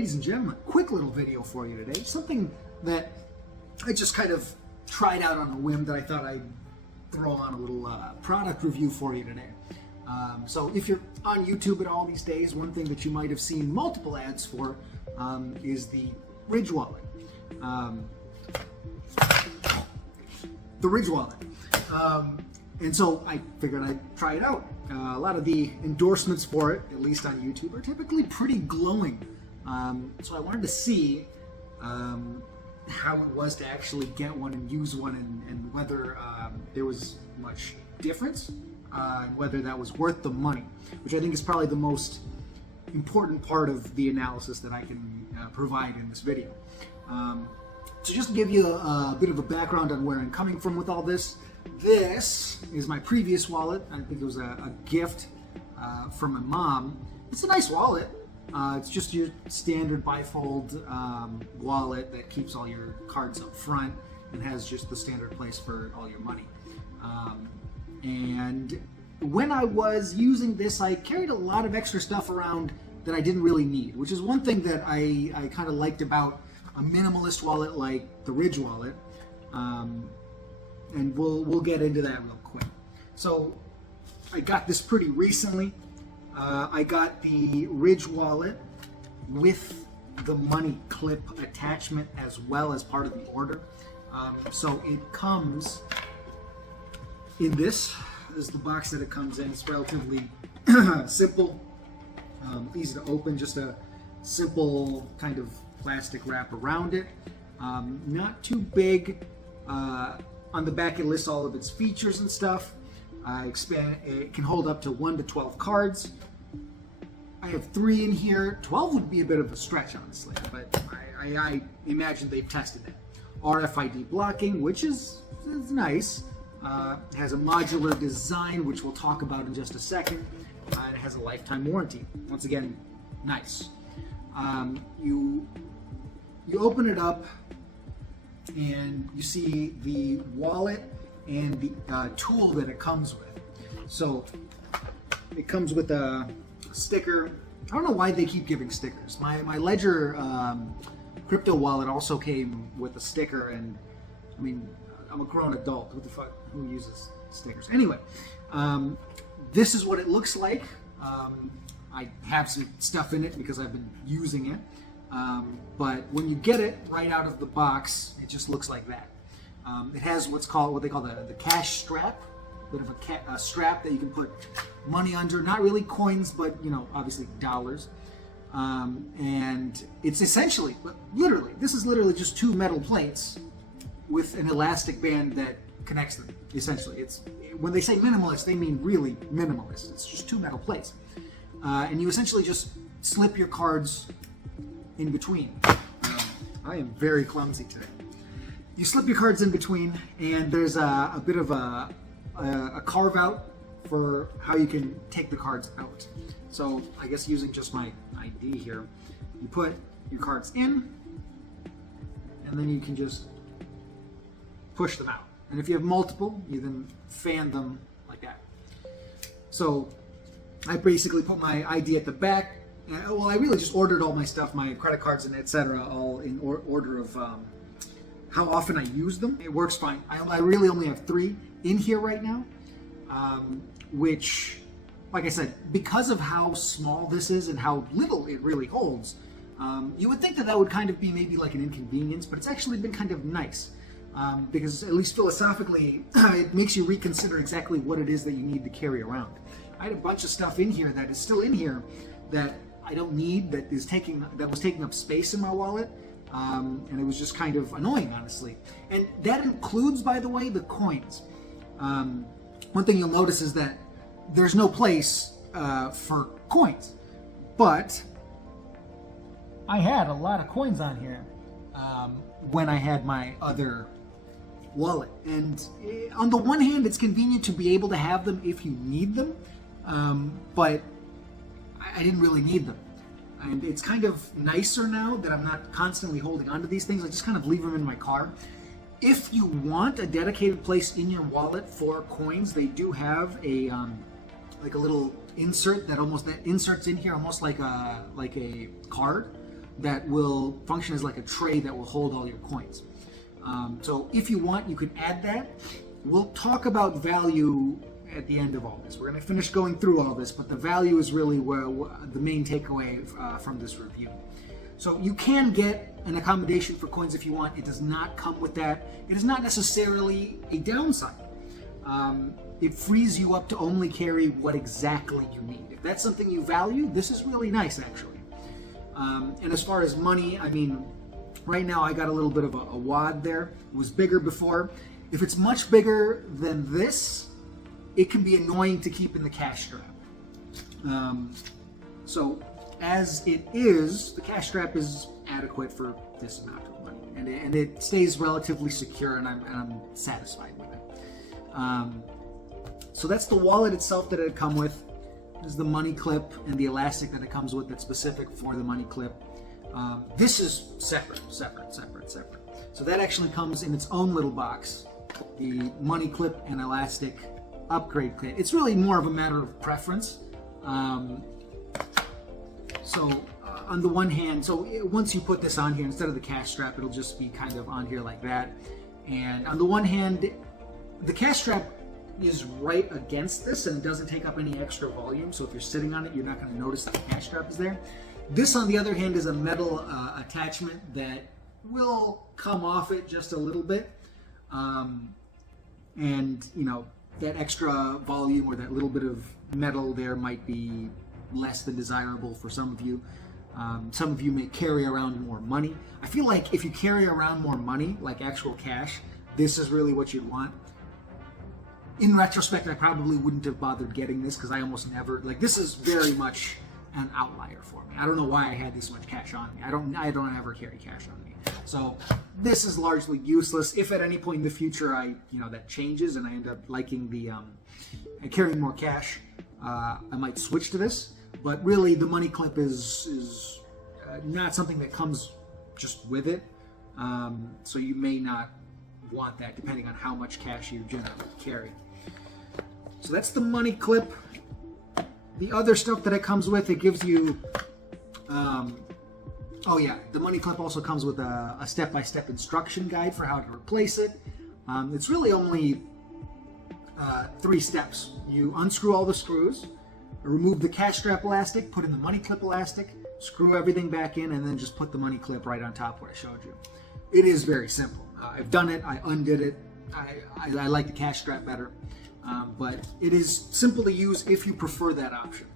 ladies and gentlemen, quick little video for you today. Something that I just kind of tried out on a whim that I thought I'd throw on a little product review for you today. So if you're on YouTube at all these days, one thing that you might have seen multiple ads for is the Ridge wallet. The Ridge wallet. And so I figured I'd try it out. A lot of the endorsements for it, at least on YouTube, are typically pretty glowing. So I wanted to see how it was to actually get one and use one, and whether there was much difference, and whether that was worth the money, which I think is probably the most important part of the analysis that I can provide in this video. So just to give you a bit of a background on where I'm coming from with all this, this is my previous wallet. I think it was a gift from my mom. It's a nice wallet. It's just your standard bifold wallet that keeps all your cards up front and has just the standard place for all your money. And when I was using this, I carried a lot of extra stuff around that I didn't really need, which is one thing that I kind of liked about a minimalist wallet like the Ridge wallet. And we'll get into that real quick. So I got this pretty recently. I got the Ridge wallet with the money clip attachment as well as part of the order. So it comes in this. This is the box that it comes in. It's relatively simple, easy to open, just a simple kind of plastic wrap around it. Not too big. On the back it lists all of its features and stuff. It can hold up to 1 to 12 cards. I have 3 in here. 12 would be a bit of a stretch, honestly, but I imagine they've tested it. RFID blocking, which is nice. It has a modular design, which we'll talk about in just a second. It has a lifetime warranty. Once again, nice. You open it up, and you see the wallet and the tool that it comes with. So it comes with a sticker. I don't know why they keep giving stickers. My Ledger crypto wallet also came with a sticker, and I mean, I'm a grown adult. Who the fuck, who uses stickers? Anyway, this is what it looks like. I have some stuff in it because I've been using it. But when you get it right out of the box, it just looks like that. It has what they call the cash strap, bit of a strap that you can put money under. Not really coins, but obviously dollars. And it's essentially, literally, this is literally just 2 metal plates with an elastic band that connects them. Essentially, when they say minimalist, they mean really minimalist. It's just 2 metal plates, and you essentially just slip your cards in between. I am very clumsy today. You slip your cards in between, and there's a bit of a carve out for how you can take the cards out. So I guess using just my ID here, you put your cards in, and then you can just push them out. And if you have multiple, you then fan them like that. So I basically put my ID at the back. Well, I really just ordered all my stuff, my credit cards and etc., all in order of how often I use them. It works fine. I really only have 3 in here right now, which, like I said, because of how small this is and how little it really holds, you would think that would kind of be maybe like an inconvenience, but it's actually been kind of nice, because at least philosophically, it makes you reconsider exactly what it is that you need to carry around. I had a bunch of stuff in here that is still in here that I don't need, that was taking up space in my wallet, and it was just kind of annoying, honestly. And that includes, by the way, the coins. One thing you'll notice is that there's no place for coins, but I had a lot of coins on here when I had my other wallet. And on the one hand, it's convenient to be able to have them if you need them, but I didn't really need them. And it's kind of nicer now that I'm not constantly holding onto these things. I just kind of leave them in my car. If you want a dedicated place in your wallet for coins, they do have a like a little insert that inserts in here almost like a card, that will function as like a tray that will hold all your coins. So if you want, you can add that. We'll talk about value at the end of all this. We're going to finish going through all this, but the value is really the main takeaway from this review. So you can get an accommodation for coins if you want. It does not come with that. It is not necessarily a downside. It frees you up to only carry what exactly you need. If that's something you value, this is really nice, actually. And as far as money, I mean, right now I got a little bit of a wad there. It was bigger before. If it's much bigger than this, it can be annoying to keep in the cash strap. So as it is, the cash strap is adequate for this amount of money, and it stays relatively secure, and I'm satisfied with it. So that's the wallet itself that it come with. This is the money clip and the elastic that it comes with that's specific for the money clip. This is separate. So that actually comes in its own little box. The money clip and elastic upgrade kit. It's really more of a matter of preference. So on the one hand, once you put this on here, instead of the cash strap, it'll just be kind of on here like that. And on the one hand, the cash strap is right against this and it doesn't take up any extra volume. So if you're sitting on it, you're not going to notice that the cash strap is there. This, on the other hand, is a metal attachment that will come off it just a little bit. And, you know, that extra volume or that little bit of metal there might be less than desirable for some of you. Some of you may carry around more money. I feel like if you carry around more money, like actual cash, this is really what you'd want. In retrospect, I probably wouldn't have bothered getting this because I almost never, like, this is very much an outlier for me. I don't know why I had this much cash on me. I don't ever carry cash on me. So this is largely useless. If at any point in the future that changes and I end up liking the carrying more cash, I might switch to this. But really, the money clip is not something that comes just with it. So you may not want that depending on how much cash you generally carry. So that's the money clip. The other stuff that it comes with, it gives you, the money clip also comes with a step-by-step instruction guide for how to replace it. It's really only 3 steps. You unscrew all the screws, remove the cash strap elastic, put in the money clip elastic, screw everything back in, and then just put the money clip right on top where I showed you. It is very simple. I've done it. I undid it. I like the cash strap better. But it is simple to use if you prefer that option.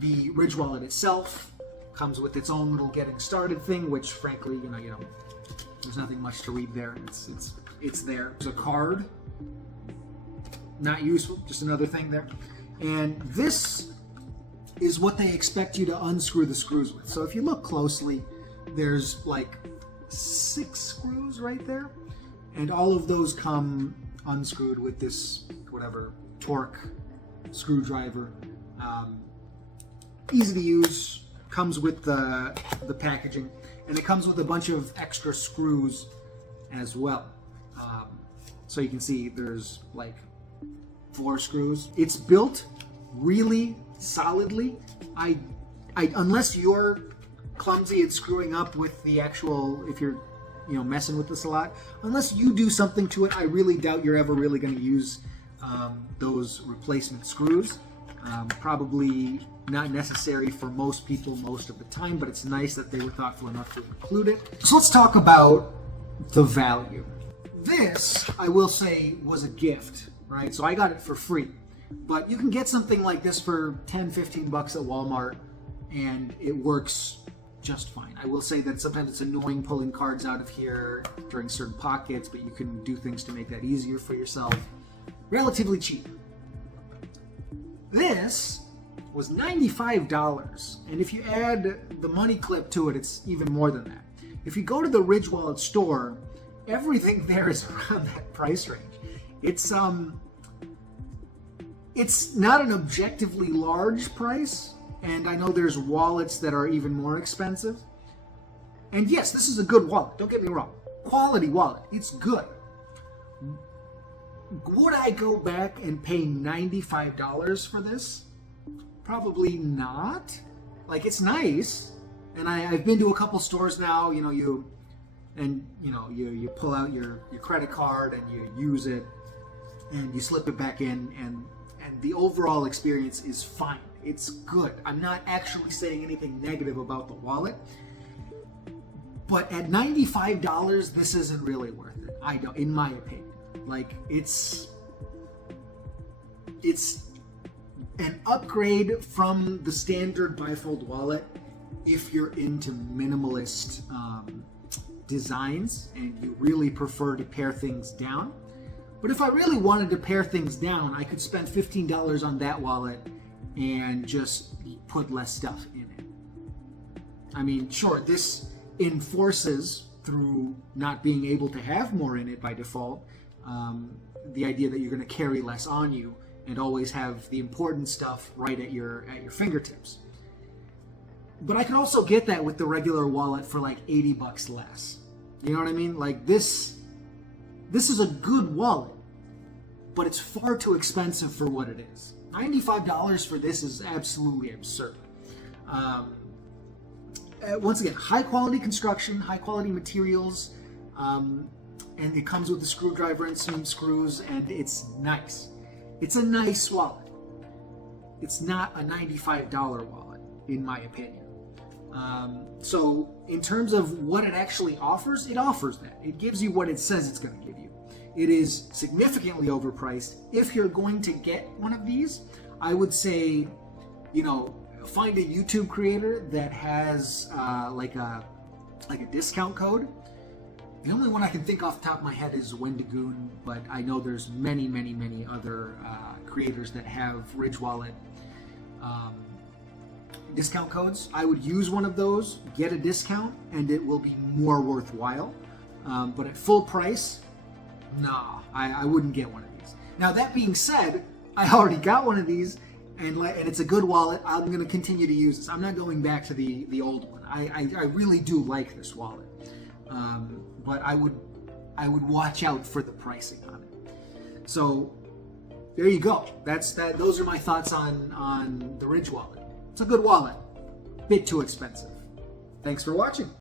The Ridge wallet itself comes with its own little getting started thing, which frankly, there's nothing much to read there. It's there. There's a card. Not useful, just another thing there. And this is what they expect you to unscrew the screws with. So if you look closely, there's like 6 screws right there. And all of those come unscrewed with this, torque screwdriver. Easy to use, comes with the packaging, and it comes with a bunch of extra screws as well. So you can see there's like 4 screws. It's built really solidly. Unless you're clumsy at screwing up with the actual, if you're messing with this a lot, unless you do something to it, I really doubt you're ever really going to use those replacement screws. Probably not necessary for most people most of the time, but it's nice that they were thoughtful enough to include it. So let's talk about the value. This, I will say, was a gift, right? So I got it for free, but you can get something like this for $10-15 at Walmart, and it works just fine. I will say that sometimes it's annoying pulling cards out of here during certain pockets, but you can do things to make that easier for yourself. Relatively cheap. This was $95, and if you add the money clip to it, it's even more than that. If you go to the Ridge Wallet store, everything there is around that price range. It's not an objectively large price, and I know there's wallets that are even more expensive. And yes, this is a good wallet, don't get me wrong. Quality wallet, it's good. Would I go back and pay $95 for this? Probably not. Like, it's nice, And I've been to a couple stores now. You pull out your credit card and you use it, and you slip it back in, and the overall experience is fine. It's good. I'm not actually saying anything negative about the wallet, but at $95, this isn't really worth it. I don't, in my opinion. Like, it's an upgrade from the standard bifold wallet if you're into minimalist designs and you really prefer to pare things down. But if I really wanted to pare things down, I could spend $15 on that wallet and just put less stuff in it. I mean, sure, this enforces, through not being able to have more in it by default, the idea that you're going to carry less on you and always have the important stuff right at your fingertips. But I could also get that with the regular wallet for like $80 less. You know what I mean? Like, this is a good wallet, but it's far too expensive for what it is. $95 for this is absolutely absurd. Once again, high quality construction, high quality materials, and it comes with a screwdriver and some screws, and it's nice. It's a nice wallet. It's not a $95 wallet, in my opinion. So in terms of what it actually offers, it offers that. It gives you what it says it's going to give you. It is significantly overpriced. If you're going to get one of these, I would say, find a YouTube creator that has like a discount code. The only one I can think off the top of my head is Wendigoon, but I know there's many, many, many other creators that have Ridge Wallet discount codes. I would use one of those, get a discount, and it will be more worthwhile. But at full price, nah, I wouldn't get one of these. Now, that being said, I already got one of these, and it's a good wallet. I'm going to continue to use this. I'm not going back to the old one. I really do like this wallet. But I would watch out for the pricing on it. So there you go. Those are my thoughts on the Ridge wallet. It's a good wallet. Bit too expensive. Thanks for watching.